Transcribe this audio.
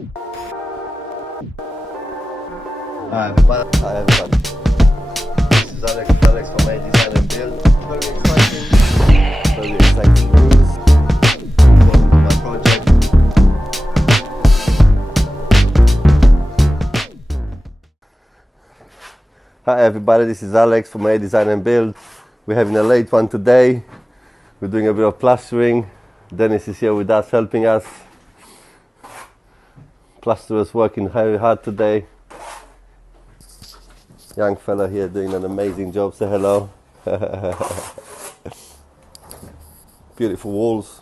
Hi everybody. Hi everybody. This is Alex from Design&Build. Very exciting. Very exciting news. Welcome to my project. Hi everybody, this is Alex from Design&Build. We're having a late one today. We're doing a bit of plastering. Dennis is here with us, helping us. Plasterers working very hard today. Young fella here doing an amazing job. Say hello. Beautiful walls.